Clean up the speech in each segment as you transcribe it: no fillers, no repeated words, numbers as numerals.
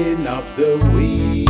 plugin of the week.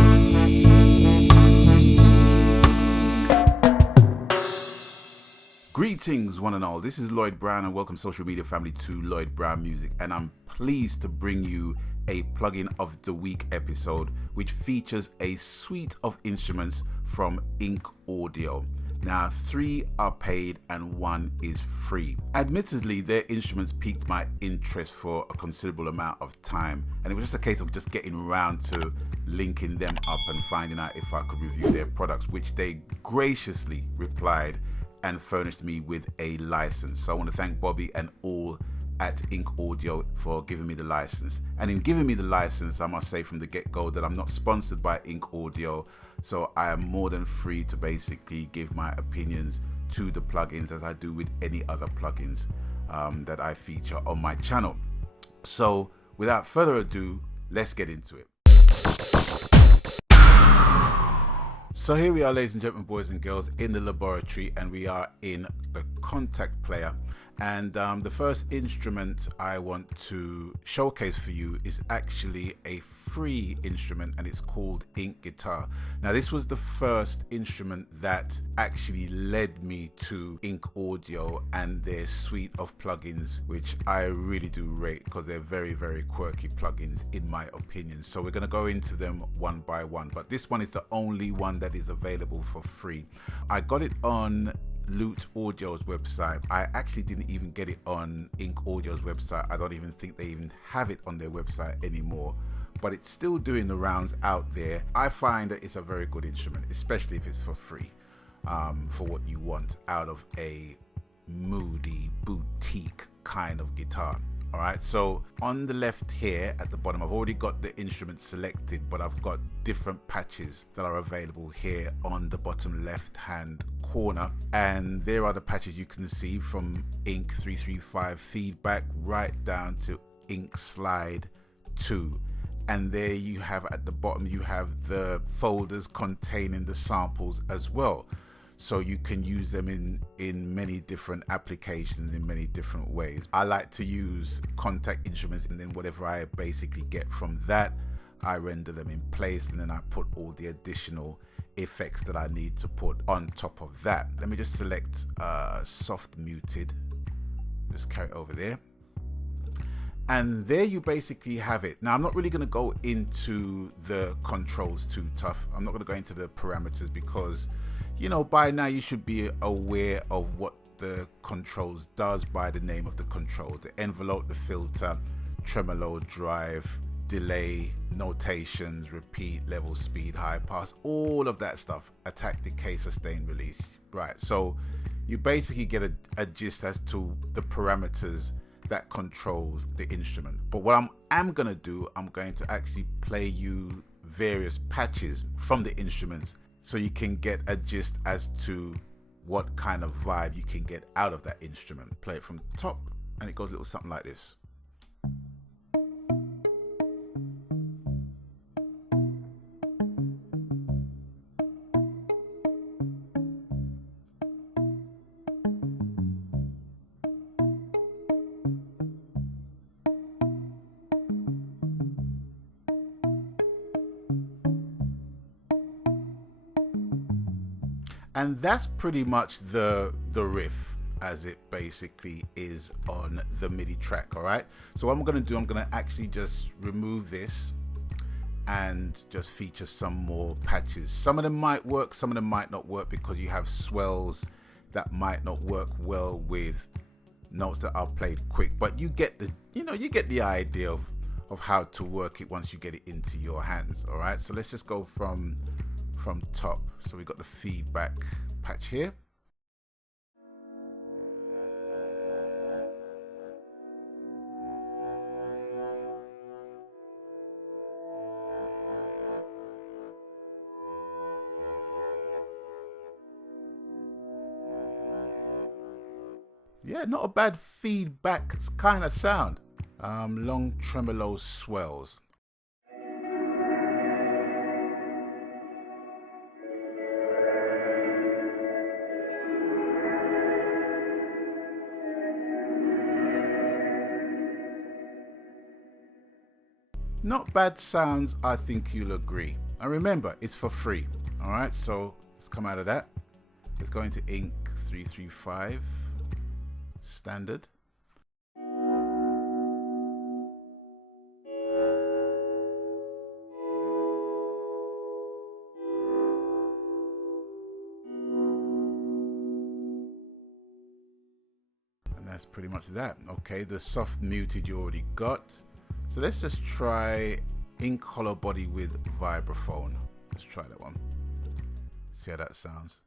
Greetings one and all, this is Lloyd Brown and welcome social media family to Lloyd Brown Music, and I'm pleased to bring you a plugin of the week episode which features a suite of instruments from Ink Audio. Now 3 are paid and 1 is free. Admittedly, their instruments piqued my interest for a considerable amount of time, and it was just a case of just getting around to linking them up and finding out if I could review their products, which they graciously replied and furnished me with a license. So I want to thank Bobby and all at Ink Audio for giving me the license. And in giving me the license, I must say from the get-go that I'm not sponsored by Ink Audio, so I am more than free to basically give my opinions to the plugins as I do with any other plugins that I feature on my channel. So without further ado, let's get into it. So here we are, ladies and gentlemen, boys and girls, in the laboratory, and we are in the Kontakt player. And the first instrument I want to showcase for you is actually a free instrument, and it's called Ink Guitar. Now this was the first instrument that actually led me to Ink Audio and their suite of plugins, which I really do rate because they're very, very quirky plugins in my opinion. So we're going to go into them one by one, but this one is the only one that is available for free. I got it on Loot Audio's website. I actually didn't even get it on Ink Audio's website. I don't even think they even have it on their website anymore, but it's still doing the rounds out there. I find that it's a very good instrument, especially if it's for free, for what you want out of a moody boutique kind of guitar. All right, so on the left here at the bottom, I've already got the instrument selected, but I've got different patches that are available here on the bottom left hand corner, and there are the patches you can see from Ink 335 feedback right down to Ink Slide 2. And there you have at the bottom, you have the folders containing the samples as well, so you can use them in many different applications in many different ways. I like to use Kontakt instruments, and then whatever I basically get from that, I render them in place, and then I put all the additional effects that I need to put on top of that. Let me just select soft muted, just carry it over there, and there you basically have it. Now I'm not really going to go into the controls too tough. I'm not going to go into the parameters because, you know, by now you should be aware of what the controls does by the name of the control: the envelope, the filter, tremolo, drive, delay, notations, repeat, level, speed, high pass, all of that stuff, attack, decay, sustain, release. Right, so you basically get a gist as to the parameters that controls the instrument. But what I'm gonna do, I'm going to actually play you various patches from the instruments so you can get a gist as to what kind of vibe you can get out of that instrument. Play it from the top, and it goes a little something like this. And that's pretty much the riff as it basically is on the MIDI track. All right, so what I'm going to do, I'm going to actually just remove this and just feature some more patches. Some of them might work, some of them might not work, because you have swells that might not work well with notes that are played quick, but you get the, you get the idea of how to work it once you get it into your hands. All right, so let's just go from top. So we got the feedback patch here. Yeah, not a bad feedback kind of sound. Long tremolo swells. Not bad sounds, I think you'll agree. And remember, it's for free. All right, so let's come out of that. Let's go into Ink 335 standard. And that's pretty much that. Okay, the soft muted you already got. So let's just try Ink hollow body with vibraphone. Let's try that one. See how that sounds.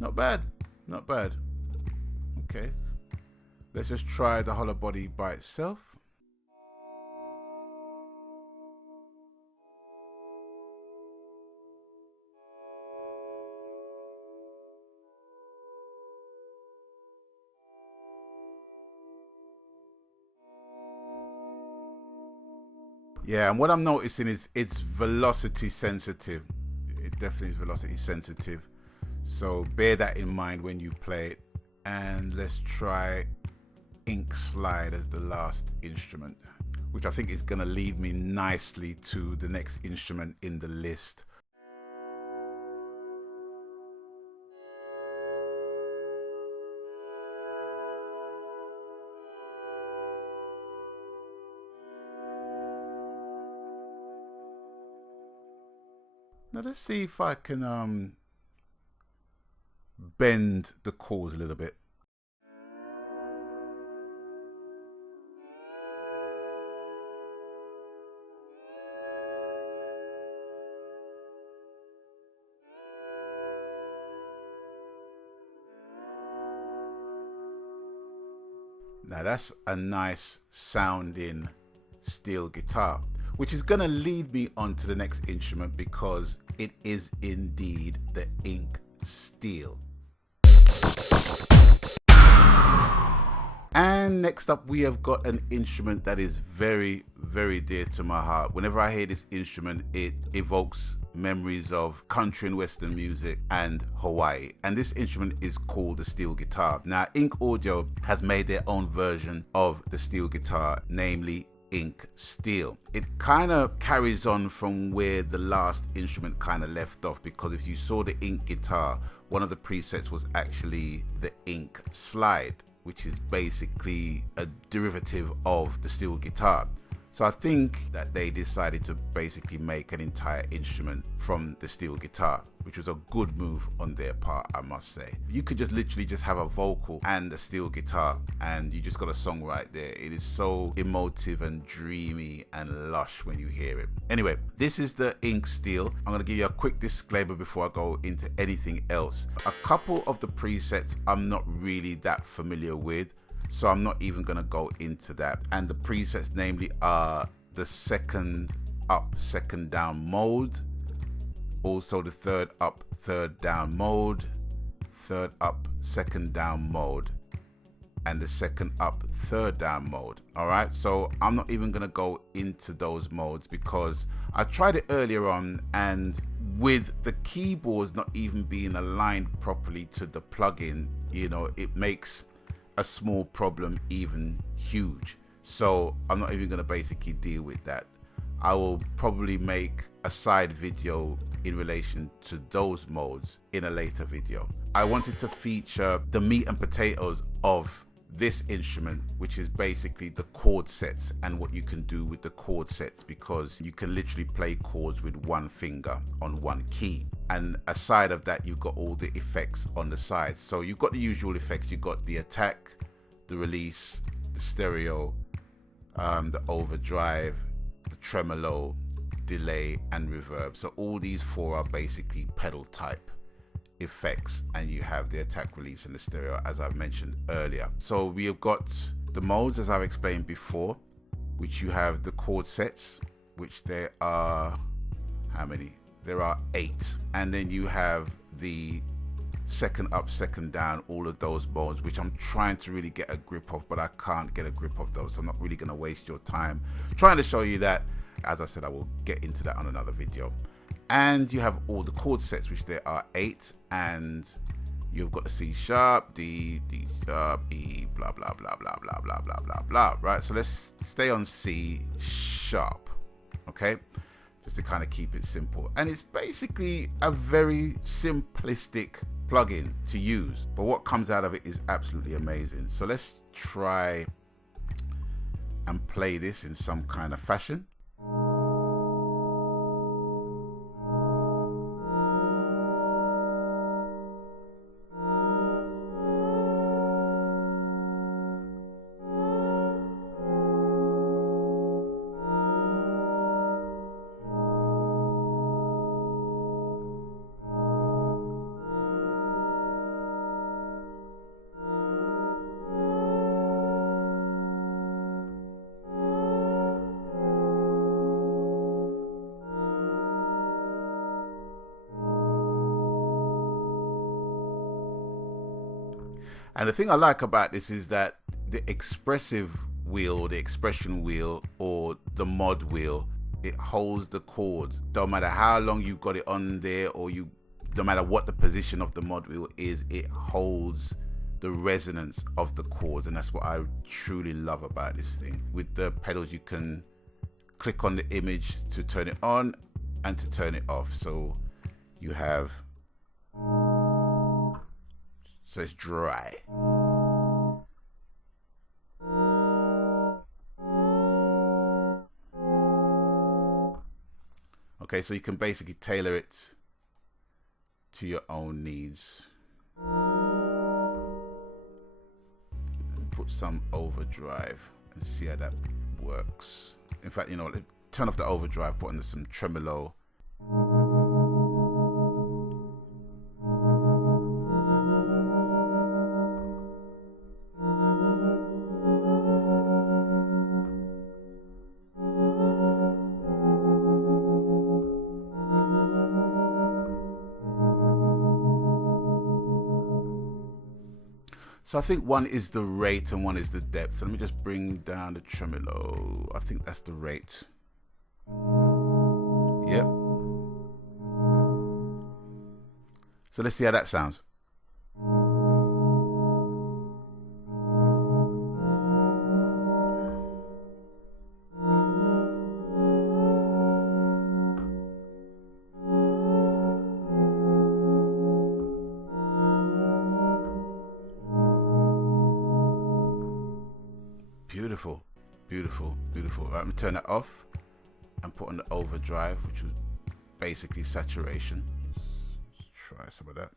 Not bad, not bad. Okay, let's just try the hollow body by itself. Yeah, and what I'm noticing is it's velocity sensitive. It definitely is velocity sensitive. So bear that in mind when you play it. And let's try Ink slide as the last instrument, which I think is going to lead me nicely to the next instrument in the list. Now let's see if I can bend the chords a little bit. Now that's a nice sounding steel guitar, which is going to lead me on to the next instrument because it is indeed the Ink steel. And next up we have got an instrument that is very, very dear to my heart. Whenever I hear this instrument, it evokes memories of country and western music and Hawaii. And this instrument is called the steel guitar. Now Ink Audio has made their own version of the steel guitar, namely Ink Steel. It kind of carries on from where the last instrument kind of left off, because if you saw the Ink guitar, one of the presets was actually the Ink slide, which is basically a derivative of the steel guitar. So I think that they decided to basically make an entire instrument from the steel guitar, which was a good move on their part, I must say. You could just literally just have a vocal and a steel guitar and you just got a song right there. It is so emotive and dreamy and lush when you hear it. Anyway, this is the Ink Steel. I'm gonna give you a quick disclaimer before I go into anything else. A couple of the presets I'm not really that familiar with, so I'm not even gonna go into that. And the presets namely are the second up, second down mode, also the third up, third down mode, third up, second down mode, and the second up, third down mode. All right, so I'm not even gonna go into those modes because I tried it earlier on, and with the keyboards not even being aligned properly to the plugin, you know, it makes a small problem even huge. So I'm not even going to basically deal with that. I will probably make a side video in relation to those modes in a later video. I wanted to feature the meat and potatoes of this instrument, which is basically the chord sets and what you can do with the chord sets, because you can literally play chords with one finger on one key. And aside of that, you've got all the effects on the side. So you've got the usual effects. You've got the attack, the release, the stereo, the overdrive, the tremolo, delay, and reverb. So all these four are basically pedal type effects, and you have the attack, release, and the stereo, as I've mentioned earlier. So we have got the modes, as I've explained before, which you have the chord sets, which there are, how many? There are 8. And then you have the second up, second down, all of those modes, which I'm trying to really get a grip of, but I can't get a grip of those. So I'm not really going to waste your time trying to show you that. As I said, I will get into that on another video. And you have all the chord sets, which there are 8, and you've got the C sharp, D, D sharp, E, blah, blah, blah, blah, blah, blah, blah, blah, blah, right? So let's stay on C sharp, okay? Just to kind of keep it simple. And it's basically a very simplistic plugin to use, but what comes out of it is absolutely amazing. So let's try and play this in some kind of fashion. And the thing I like about this is that the expressive wheel, the expression wheel, or the mod wheel, it holds the chords. Don't matter how long you've got it on there, or no matter what the position of the mod wheel is, it holds the resonance of the chords. And that's what I truly love about this thing. With the pedals, you can click on the image to turn it on and to turn it off. So you have, so it's dry. Okay, so you can basically tailor it to your own needs. And put some overdrive and see how that works. In fact, you know, turn off the overdrive, put on some tremolo. So I think one is the rate and one is the depth. So let me just bring down the tremolo. I think that's the rate. Yep. So let's see how that sounds. Beautiful, beautiful, beautiful. Right, I'm gonna turn that off and put on the overdrive, which was basically saturation. Let's try some of that.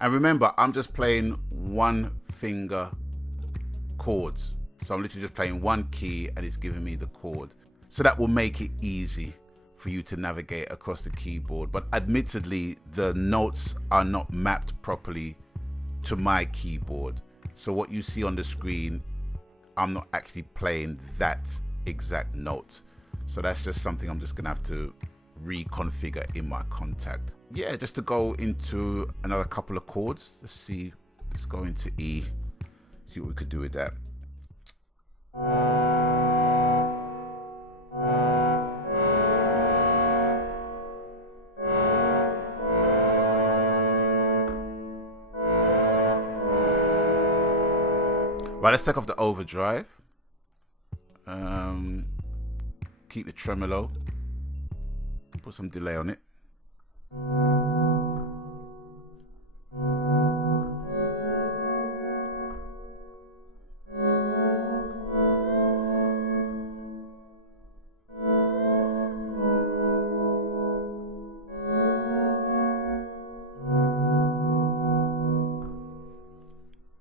And remember, I'm just playing one finger chords. So I'm literally just playing one key and it's giving me the chord. So that will make it easy for you to navigate across the keyboard. But admittedly, the notes are not mapped properly to my keyboard. So what you see on the screen, I'm not actually playing that exact note. So that's just something I'm just gonna have to reconfigure in my Kontakt. Yeah, just to go into another couple of chords. Let's see, let's go into E, see what we could do with that. Right, let's take off the overdrive. Keep the tremolo. Put some delay on it.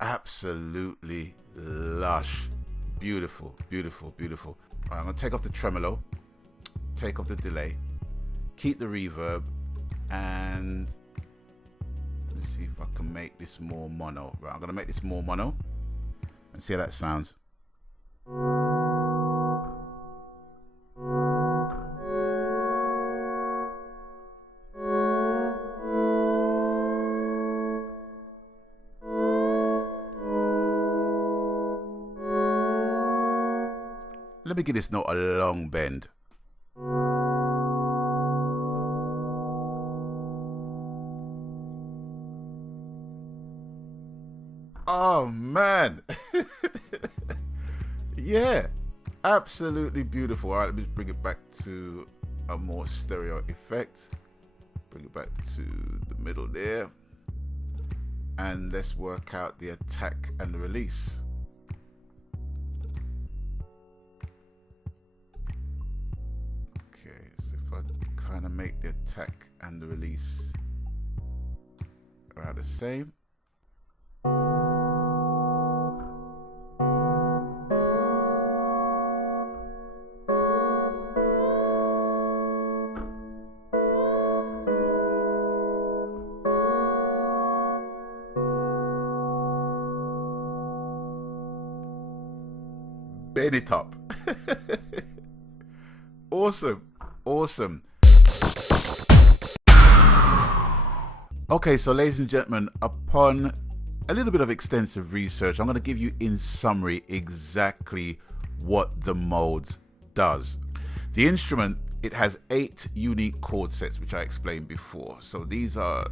Absolutely lush. Beautiful, beautiful, beautiful. All right, I'm gonna take off the tremolo, take off the delay, keep the reverb, and let's see if I can make this more mono. Right, I'm gonna make this more mono and see how that sounds. Let me give this note a long bend. Oh man. Yeah, absolutely beautiful. All right, let me bring it back to a more stereo effect. Bring it back to the middle there. And let's work out the attack and the release. Kind of make the attack and the release around the same. Bend it up. Awesome, awesome. Okay, so ladies and gentlemen, upon a little bit of extensive research, I'm going to give you in summary exactly what the modes does. The instrument, it has 8 unique chord sets, which I explained before. So these are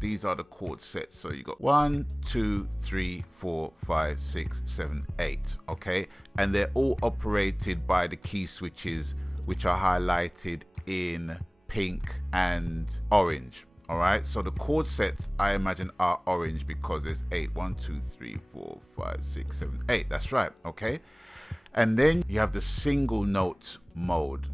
the chord sets. So you got 1, 2, 3, 4, 5, 6, 7, 8. Okay, and they're all operated by the key switches, which are highlighted in pink and orange. All right, so the chord sets I imagine are orange because there's 8. 1, 2, 3, 4, 5, 6, 7, 8. That's right. Okay, and then you have the single note mode,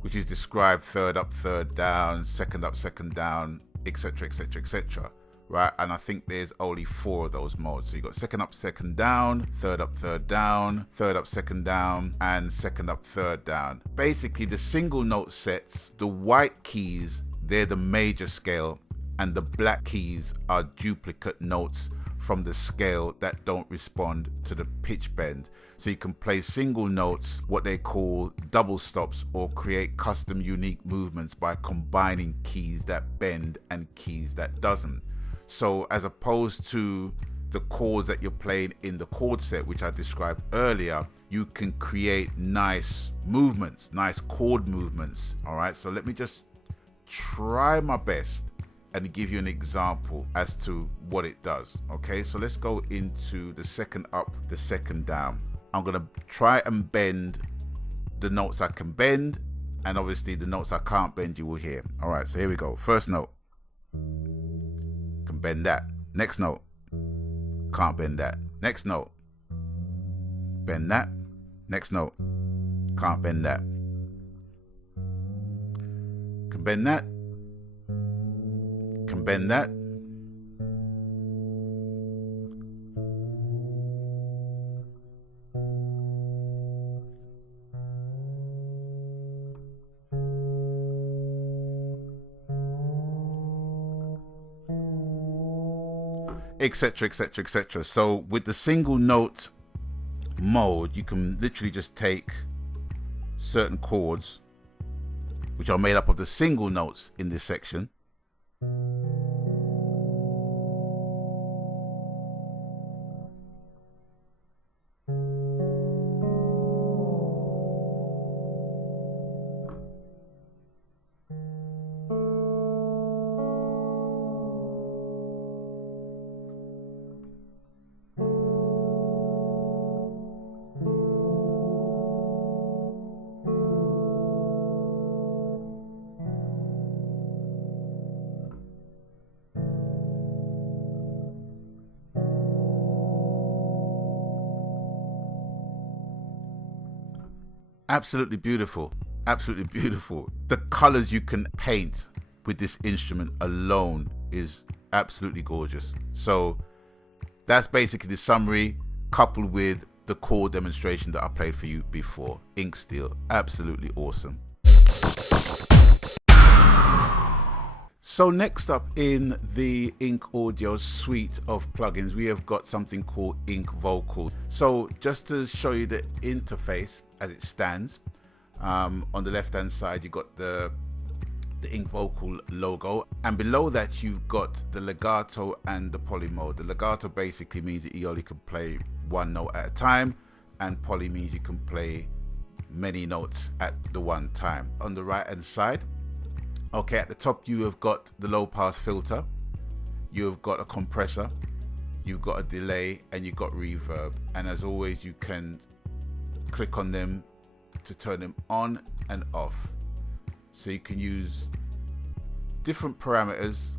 which is described third up, third down, second up, second down, etc., etc., etc. Right, and I think there's only 4 of those modes. So you got second up, second down, third up, third down, third up, second down, and second up, third down. Basically, the single note sets, the white keys, they're the major scale, and the black keys are duplicate notes from the scale that don't respond to the pitch bend. So you can play single notes, what they call double stops, or create custom unique movements by combining keys that bend and keys that doesn't. So as opposed to the chords that you're playing in the chord set, which I described earlier, you can create nice movements, nice chord movements. All right, so let me just try my best and give you an example as to what it does. Okay, so let's go into the second up, the second down. I'm gonna try and bend the notes I can bend, and obviously the notes I can't bend you will hear. All right, so here we go. First note, can bend that. Next note, can't bend that. Next note, bend that. Next note, can't bend that. Can bend that. Can bend that. Etc., etc., etc. So with the single note mode, you can literally just take certain chords which are made up of the single notes in this section, absolutely beautiful, absolutely beautiful. The colors you can paint with this instrument alone is absolutely gorgeous. So that's basically the summary coupled with the chord demonstration that I played for you before. Ink Steel, absolutely awesome. So next up in the Ink Audio suite of plugins, we have got something called Ink Vocal. So just to show you the interface as it stands, on the left hand side you got the Ink Vocal logo, and below that you've got the legato and the poly mode. The legato basically means that you only can play one note at a time, and poly means you can play many notes at the one time. On the right hand side, okay, at the top you have got the low pass filter, you have got a compressor, you've got a delay, and you've got reverb. And as always, you can click on them to turn them on and off. So you can use different parameters,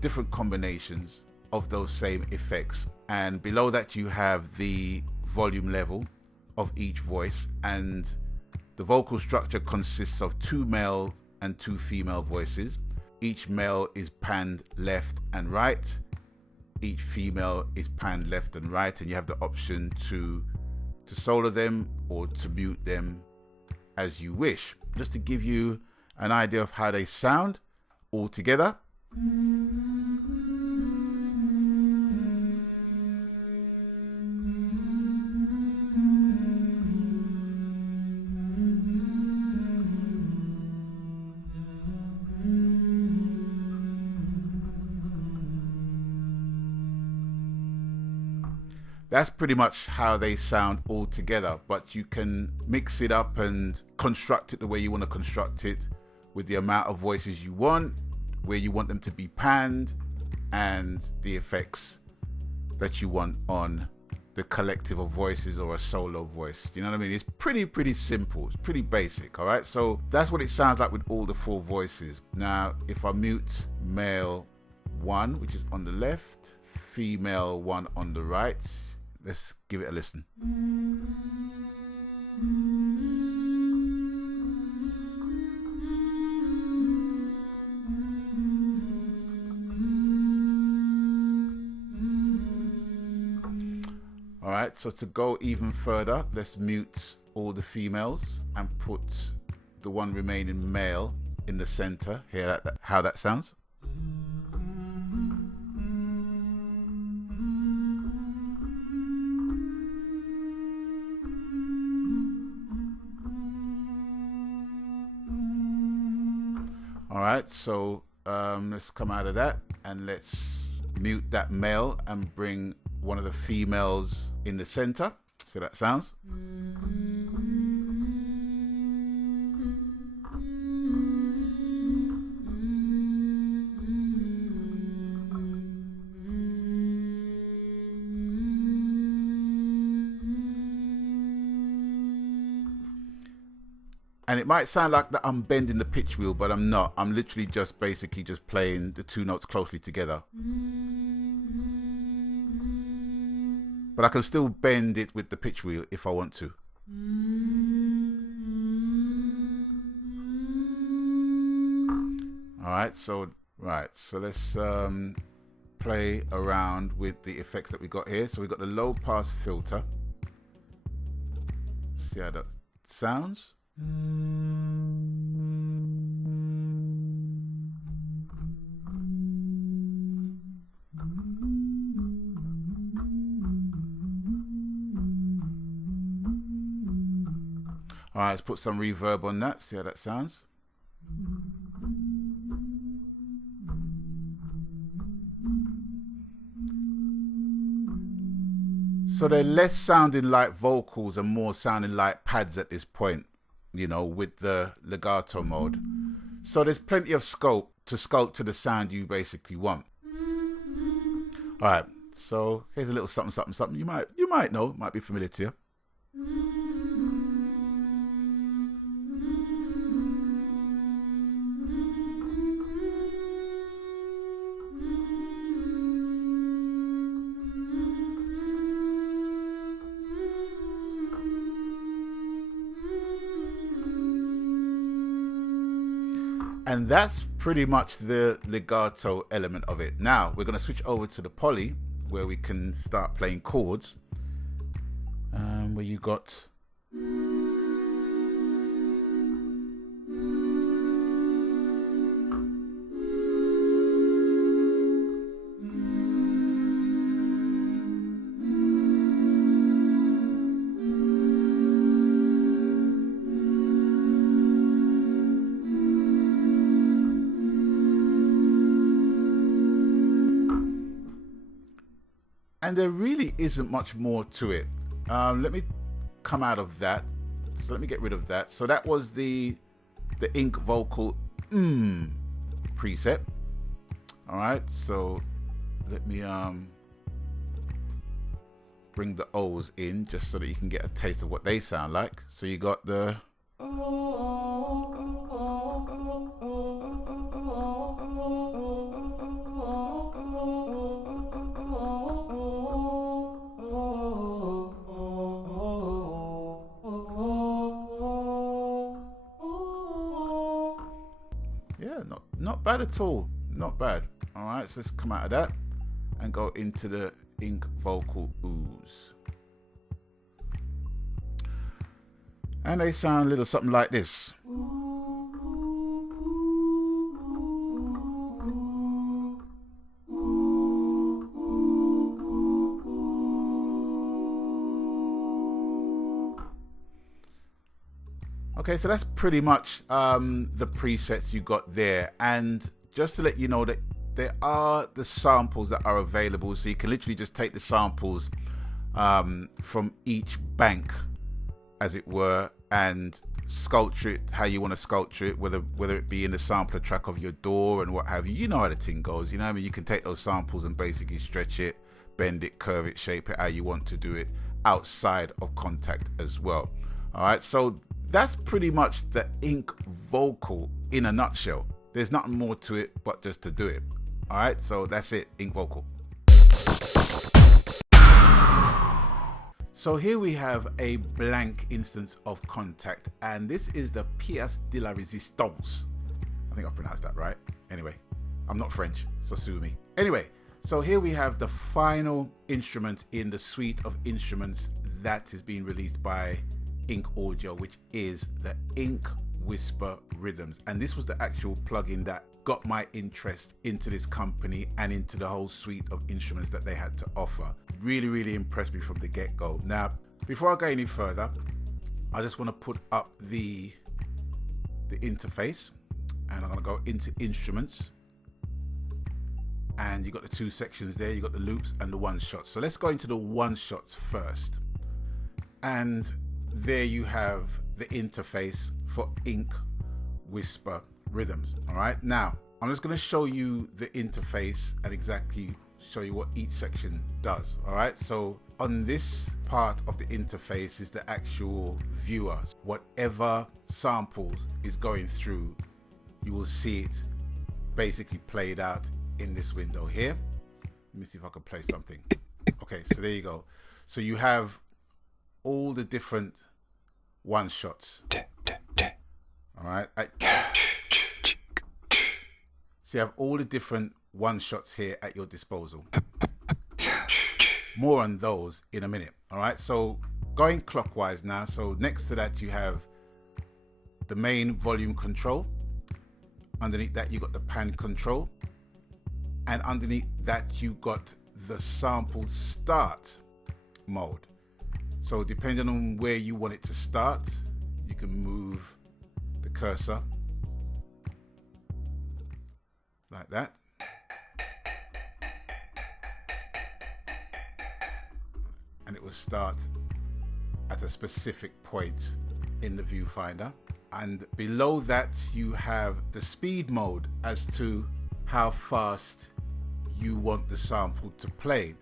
different combinations of those same effects. And below that you have the volume level of each voice, and the vocal structure consists of 2 male and 2 female voices. Each male is panned left and right, each female is panned left and right, and you have the option to solo them or to mute them as you wish. Just to give you an idea of how they sound all together. That's pretty much how they sound all together, but you can mix it up and construct it the way you want to construct it, with the amount of voices you want, where you want them to be panned, and the effects that you want on the collective of voices or a solo voice. You know what I mean? It's pretty simple. It's pretty basic. All right, so that's what it sounds like with all the 4 voices. Now if I mute male 1, which is on the left, female 1 on the right, let's give it a listen. All right, so to go even further, let's mute all the females and put the one remaining male in the center. Hear that, how that sounds? All right, so let's come out of that and let's mute that male and bring one of the females in the center. See how that sounds? And it might sound like that I'm bending the pitch wheel, but I'm not. I'm literally just basically just playing the 2 notes closely together. But I can still bend it with the pitch wheel if I want to. All right, so let's play around with the effects that we got here. So we got the low pass filter. See how that sounds? All right, let's put some reverb on that. See how that sounds? So they're less sounding like vocals and more sounding like pads at this point, you know, with the legato mode. So there's plenty of scope to sculpt to the sound you basically want. All right, so here's a little something, something, something you might know, might be familiar to you. And that's pretty much the legato element of it. Now we're going to switch over to the poly, where we can start playing chords, where you got and there really isn't much more to it. Let me come out of that. So let me get rid of that. So that was the ink vocal preset. All right, so let me bring the O's in just so that you can get a taste of what they sound like. So you got the not bad at all, not bad. All right, so let's come out of that and go into the ink vocal ooze, and they sound a little something like this. Okay, so that's pretty much the presets you got there. And just to let you know that there are the samples that are available, so you can literally just take the samples from each bank, as it were, and sculpture it how you want to sculpture it, whether it be in the sampler track of your DAW and what have you. You know how the thing goes, you know what I mean? You can take those samples and basically stretch it, bend it, curve it, shape it how you want to do it outside of Kontakt as well. All right, so that's pretty much the ink vocal in a nutshell. There's nothing more to it but just to do it. All right, so that's it, ink vocal. So here we have a blank instance of Kontakt, and this is the pièce de la résistance. I think I pronounced that right. Anyway, I'm not French, so sue me. Anyway, so here we have the final instrument in the suite of instruments that is being released by Ink Audio, which is the Ink Whisper Rhythms. And this was the actual plugin that got my interest into this company and into the whole suite of instruments that they had to offer. Really impressed me from the get-go. Now, before I go any further, I just want to put up the interface, and I'm going to go into instruments, and you got the two sections there. You got the loops and the one shots. So let's go into the one shots first. And there you have the interface for Ink Whisper Rhythms. All right, now I'm just going to show you the interface and exactly show you what each section does. All right, so on this part of the interface is the actual viewer. Whatever sample is going through, you will see it basically played out in this window here. Let me see if I can play something. Okay, so there you go. So you have all the different one shots. All right, so you have all the different one shots here at your disposal. More on those in a minute. All right, so going clockwise now. So next to that you have the main volume control. Underneath that you got the pan control, and underneath that you got the sample start mode. So depending on where you want it to start, you can move the cursor like that. And it will start at a specific point in the viewfinder. And below that you have the speed mode as to how fast you want the sample to play.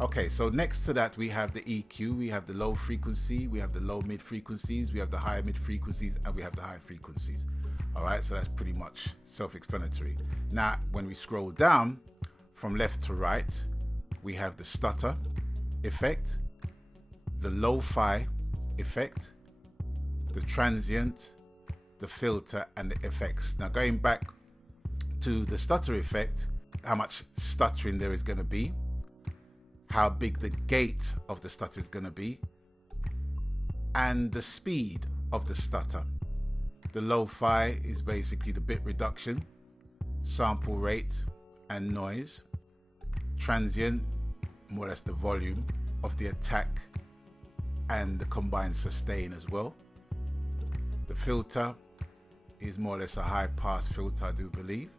Okay, so next to that we have the EQ, we have the low frequency, we have the low mid frequencies, we have the high mid frequencies, and we have the high frequencies. All right, so that's pretty much self-explanatory. Now, when we scroll down from left to right, we have the stutter effect, the lo-fi effect, the transient, the filter, and the effects. Now, going back to the stutter effect, how much stuttering there is going to be. how big the gate of the stutter is going to be, and the speed of the stutter. The lo-fi is basically the bit reduction, sample rate and noise. Transient, more or less the volume of the attack and the combined sustain as well. The filter is more or less a high pass filter, I do believe,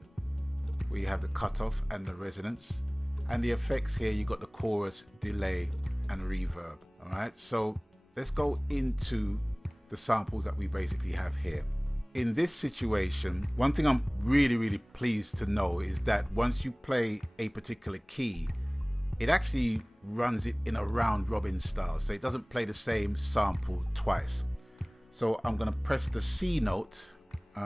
where you have the cutoff and the resonance. And the effects here, you got the chorus, delay and reverb. All right, so let's go into the samples that we basically have here. In this situation, one thing I'm really pleased to know is that once you play a particular key, it actually runs it in a round robin style, so it doesn't play the same sample twice. So I'm going to press the C note,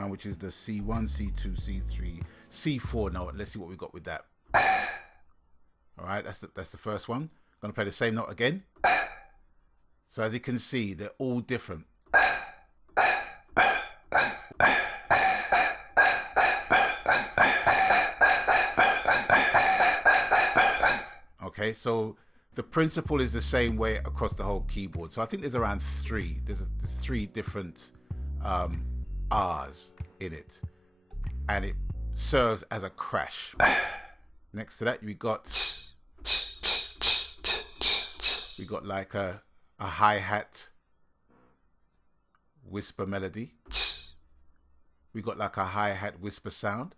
which is the C1, C2, C3, C4 note. Let's see what we got with that. All right, that's the first one. I'm going to play the same note again. So as you can see, they're all different. Okay, so the principle is the same way across the whole keyboard. So I think there's around three. There's three different R's in it, and it serves as a crash. Next to that, we got like a hi-hat whisper melody. We got like a hi-hat whisper sound.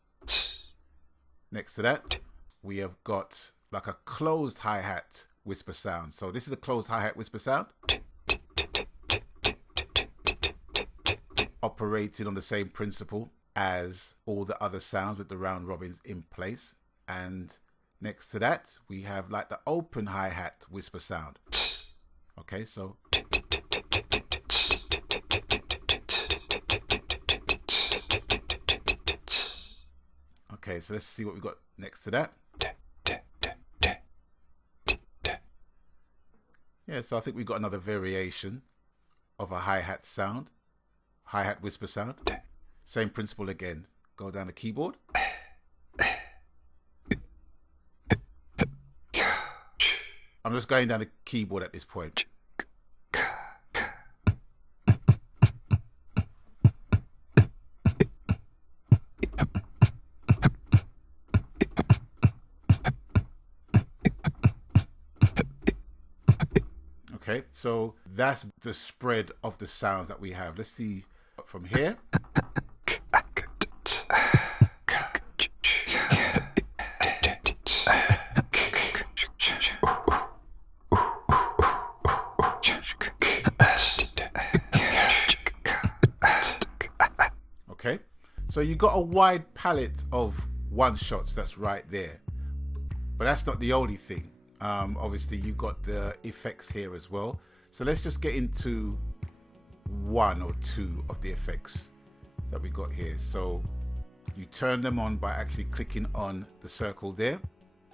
Next to that, we have got like a closed hi-hat whisper sound. So this is a closed hi-hat whisper sound, operating on the same principle as all the other sounds with the round robins in place. And next to that, we have like the open hi-hat whisper sound. Okay, so okay, so let's see what we got next to that. Yeah, so I think we've got another variation of a hi-hat sound, hi-hat whisper sound. Same principle again. Go down the keyboard. I'm just going down the keyboard at this point. Okay, so that's the spread of the sounds that we have. Let's see from here. Okay, so you got a wide palette of one shots that's right there, but that's not the only thing. Obviously you got the effects here as well, so let's just get into one or two of the effects that we got here. So you turn them on by actually clicking on the circle there.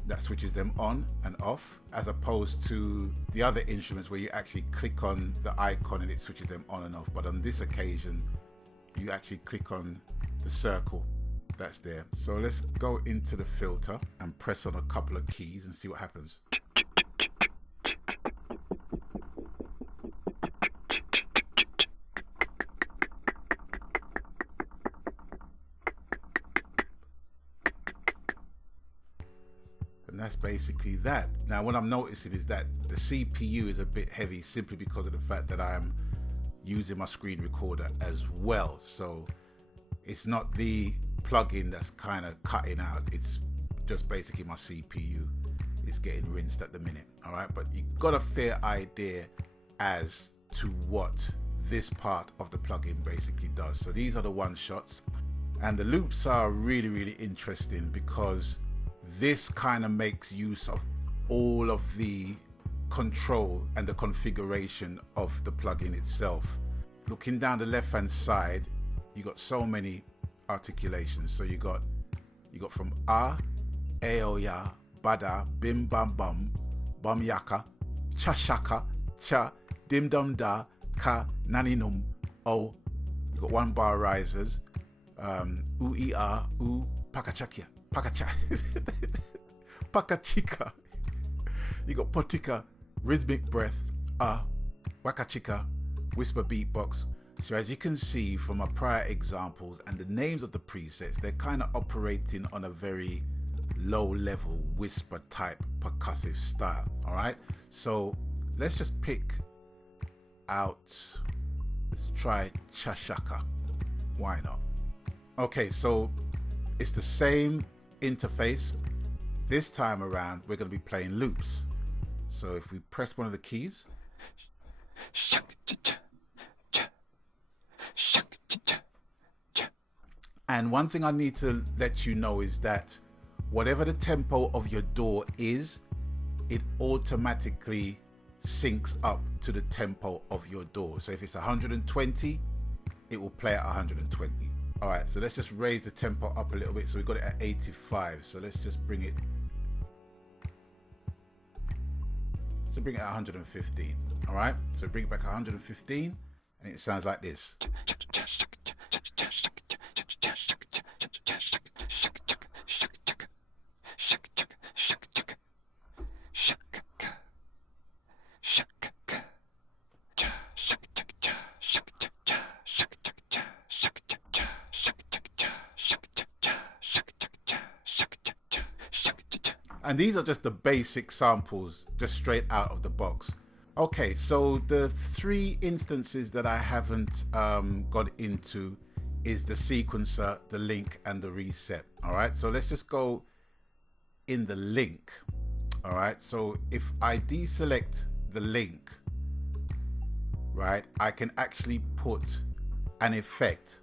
That switches them on and off, as opposed to the other instruments where you actually click on the icon and it switches them on and off. But on this occasion, you actually click on the circle that's there. So let's go into the filter and press on a couple of keys and see what happens. And that's basically that. Now what I'm noticing is that the CPU is a bit heavy, simply because of the fact that I'm using my screen recorder as well. So it's not the plugin that's kind of cutting out, it's just basically my CPU is getting rinsed at the minute. All right, but you got a fair idea as to what this part of the plugin basically does. So these are the one shots, and the loops are really interesting because this kind of makes use of all of the control and the configuration of the plugin itself. Looking down the left hand side, you got so many articulations. So you got from aoya, bada, bim bam bum, bum yaka, cha shaka, cha, dim dum da, ka, nani num, oh. You got one bar risers, u e a, u, pakachakia, pakacha, pakachika. You got potika, rhythmic breath, waka chika, whisper beatbox. So as you can see from our prior examples and the names of the presets, they're kind of operating on a very low level whisper type percussive style. All right, so let's just pick out, let's try chashaka, why not? Okay, so it's the same interface. This time around we're going to be playing loops. So if we press one of the keys, and one thing I need to let you know is that whatever the tempo of your DAW is, it automatically syncs up to the tempo of your DAW. So if it's 120, it will play at 120. All right, so let's just raise the tempo up a little bit. So we've got it at 85. So let's just bring it. So bring it at 115. All right, so bring it back at 115 and it sounds like this. And these are just the basic samples, just straight out of the box. Okay, so the three instances that I haven't got into is the sequencer, the link, and the reset. All right, so let's just go in the link. All right, so if I deselect the link, right, I can actually put an effect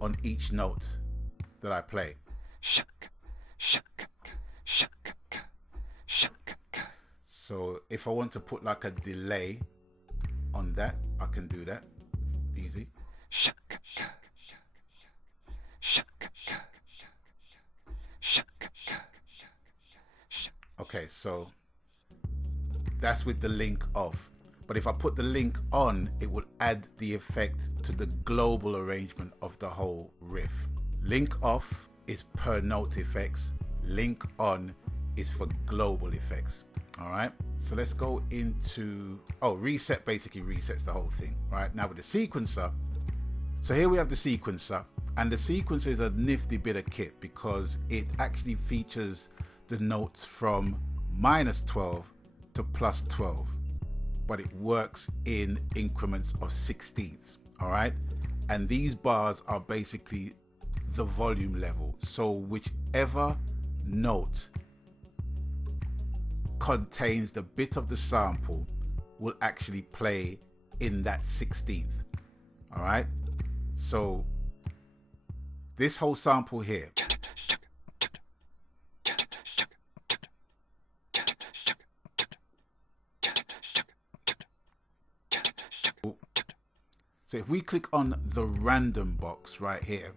on each note that I play. So if I want to put like a delay on that, I can do that easy. Okay, so that's with the link off. But if I put the link on, it will add the effect to the global arrangement of the whole riff. Link off is per note effects. Link on is for global effects. All right, so let's go into, reset basically resets the whole thing. Right, now with the sequencer, so here we have the sequencer, and the sequencer is a nifty bit of kit because it actually features the notes from -12 to +12, but it works in increments of 16ths. All right, and these bars are basically the volume level, so whichever note contains the bit of the sample will actually play in that 16th. All right, so this whole sample here, so if we click on the random box right here,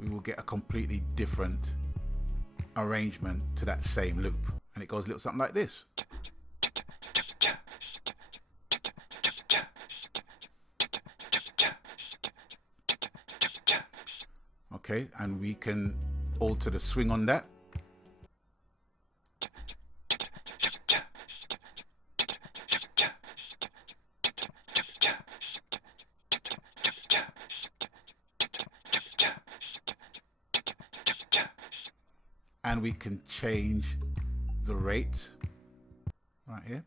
we will get a completely different arrangement to that same loop, and it goes a little something like this. Okay, and we can alter the swing on that. And we can change the rate right here.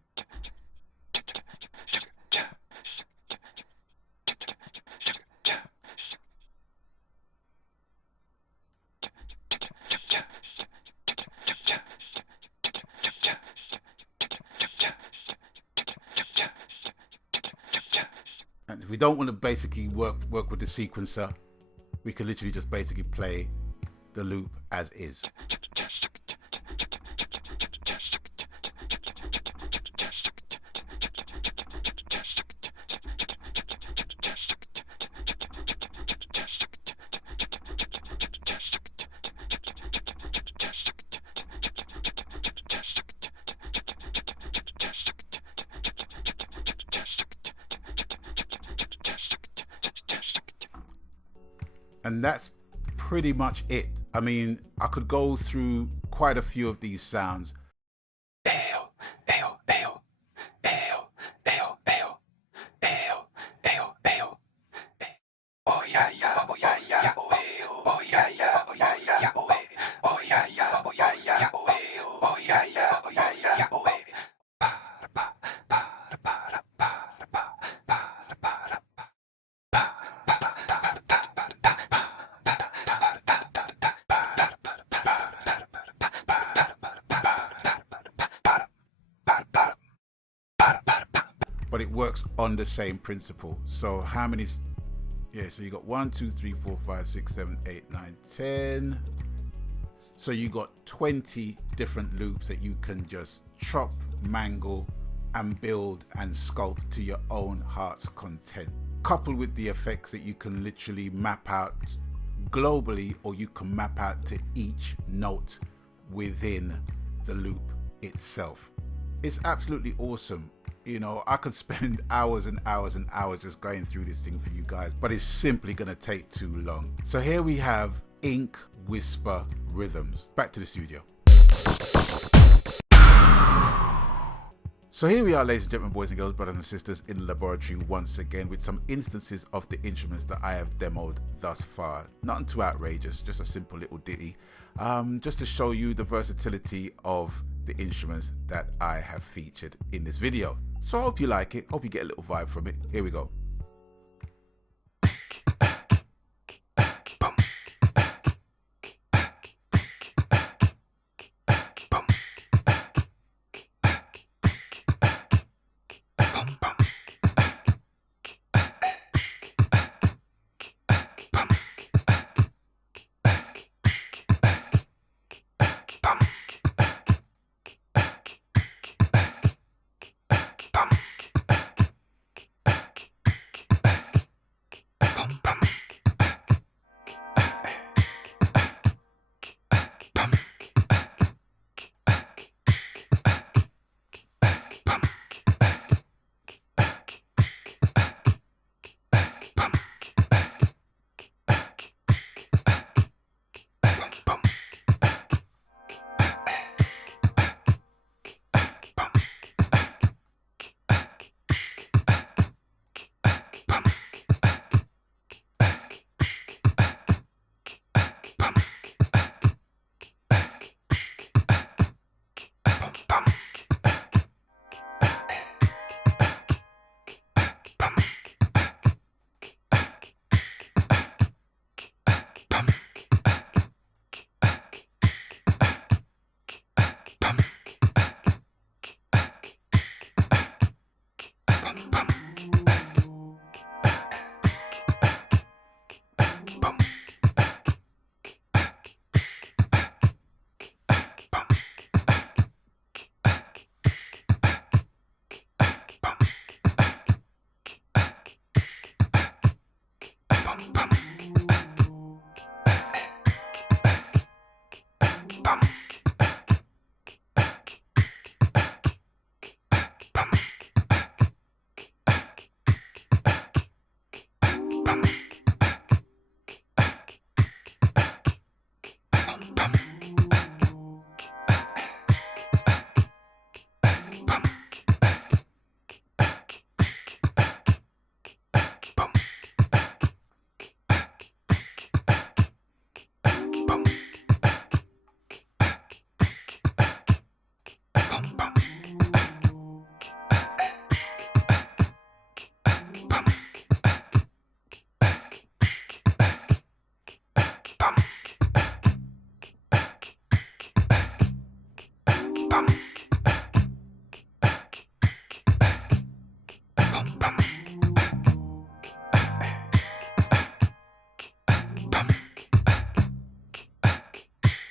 And if we don't want to basically work with the sequencer, we can literally just basically play the loop as is. And that's pretty much it. I mean, I could go through quite a few of these sounds, but it works on the same principle. So how many? Yeah, so you got 1, 2, 3, 4, 5, 6, 7, 8, 9, 10. So you got 20 different loops that you can just chop, mangle, and build and sculpt to your own heart's content. Coupled with the effects that you can literally map out globally, or you can map out to each note within the loop itself. It's absolutely awesome. You know, I could spend hours and hours and hours just going through this thing for you guys, but it's simply going to take too long. So here we have Ink Whisper Rhythms. Back to the studio. So here we are, ladies and gentlemen, boys and girls, brothers and sisters, in the laboratory once again with some instances of the instruments that I have demoed thus far. Nothing too outrageous, just a simple little ditty, just to show you the versatility of the instruments that I have featured in this video. So I hope you like it, hope you get a little vibe from it. Here we go.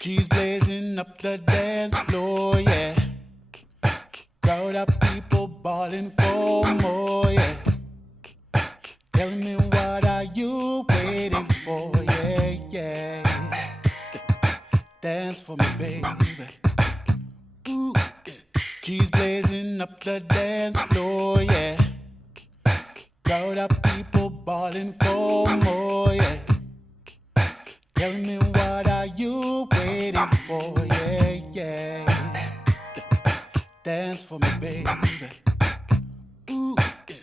She's blazing up the dance floor, yeah. Crowd of people balling for more, yeah. Tell me what are you waiting for, yeah, yeah. Dance for me, baby. Ooh, yeah. She's blazing up the dance floor, yeah. Crowd of people balling for more, yeah. Tell me what are you waiting for, yeah, yeah. Dance for me, baby. Ooh, yeah.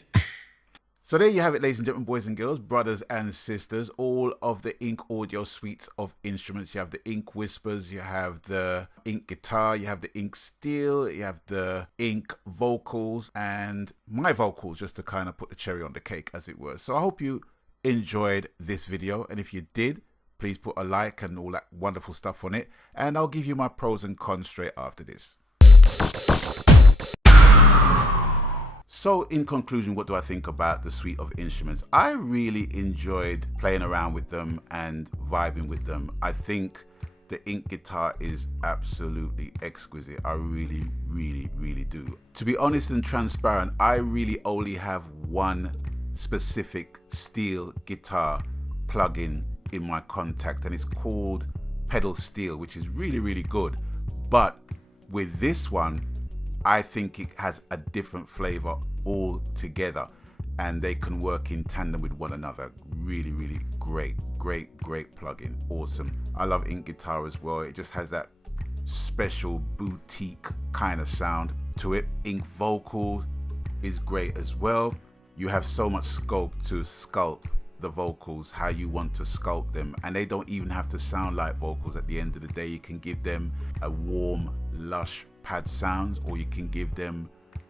So there you have it, ladies and gentlemen, boys and girls, brothers and sisters, all of the Ink audio suites of instruments. You have the Ink Whispers, you have the Ink Guitar, you have the Ink Steel, you have the Ink Vocals, and my vocals, just to kind of put the cherry on the cake, as it were. So I hope you enjoyed this video, and if you did, please put a like and all that wonderful stuff on it, and I'll give you my pros and cons straight after this. So in conclusion, what do I think about the suite of instruments? I really enjoyed playing around with them and vibing with them. I think the ink guitar is absolutely exquisite. I really, really, really do. To be honest and transparent, I really only have one specific steel guitar plugin in my Kontakt, and it's called Pedal Steel, which is really, really good. But with this one, I think it has a different flavor altogether, and they can work in tandem with one another. Really, really great plugin. Awesome. I love ink guitar as well. It just has that special boutique kind of sound to it. Ink vocal is great as well. You have so much scope to sculpt the vocals how you want to sculpt them, and they don't even have to sound like vocals. At the end of the day, you can give them a warm, lush pad sounds, or you can give them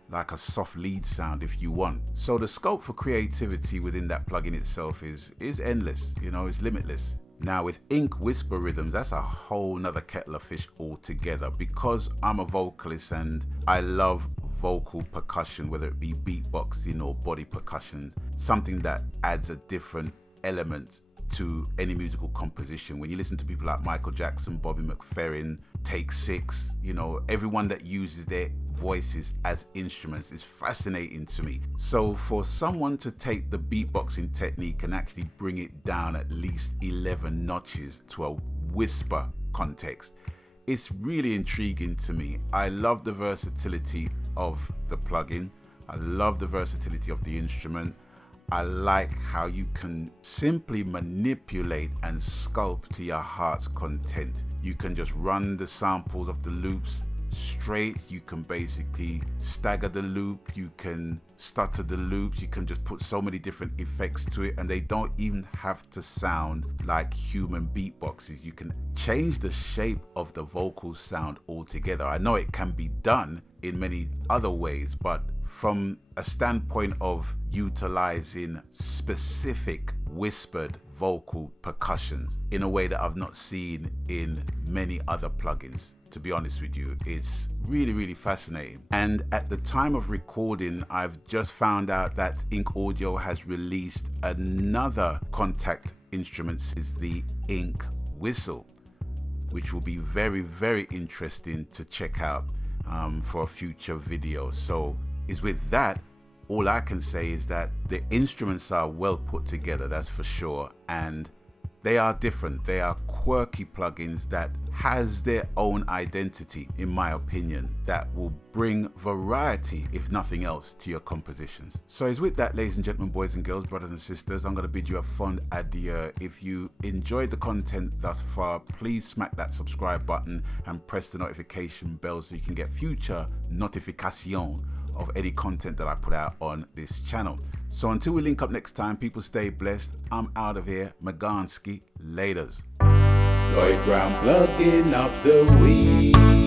like a soft lead sound if you want. So the scope for creativity within that plugin itself is endless, you know, it's limitless. Now with Ink Whisper Rhythms, that's a whole nother kettle of fish altogether, because I'm a vocalist and I love vocal percussion, whether it be beatboxing or body percussion, something that adds a different element to any musical composition. When you listen to people like Michael Jackson, Bobby McFerrin, Take Six, you know, everyone that uses their voices as instruments is fascinating to me. So for someone to take the beatboxing technique and actually bring it down at least 11 notches to a whisper context, it's really intriguing to me. I love the versatility of the plugin. I love the versatility of the instrument. I like how you can simply manipulate and sculpt to your heart's content. You can just run the samples of the loops straight. You can basically stagger the loop. You can stutter the loops. You can just put so many different effects to it, and they don't even have to sound like human beatboxes. You can change the shape of the vocal sound altogether. I know it can be done in many other ways, but from a standpoint of utilizing specific whispered vocal percussions in a way that I've not seen in many other plugins, to be honest with you, it's really, really fascinating. And at the time of recording, I've just found out that Ink Audio has released another Kontakt instrument, is the Ink Whistle, which will be very, very interesting to check out for a future video. So is with that, all I can say is that the instruments are well put together, that's for sure, and they are different. They are quirky plugins that has their own identity, in my opinion, that will bring variety, if nothing else, to your compositions. So it's with that, ladies and gentlemen, boys and girls, brothers and sisters, I'm going to bid you a fond adieu. If you enjoyed the content thus far, please smack that subscribe button and press the notification bell so you can get future notification of any content that I put out on this channel. So until we link up next time, people stay blessed. I'm out of here. Maganski, laters. Lloyd Brown plugin of the week.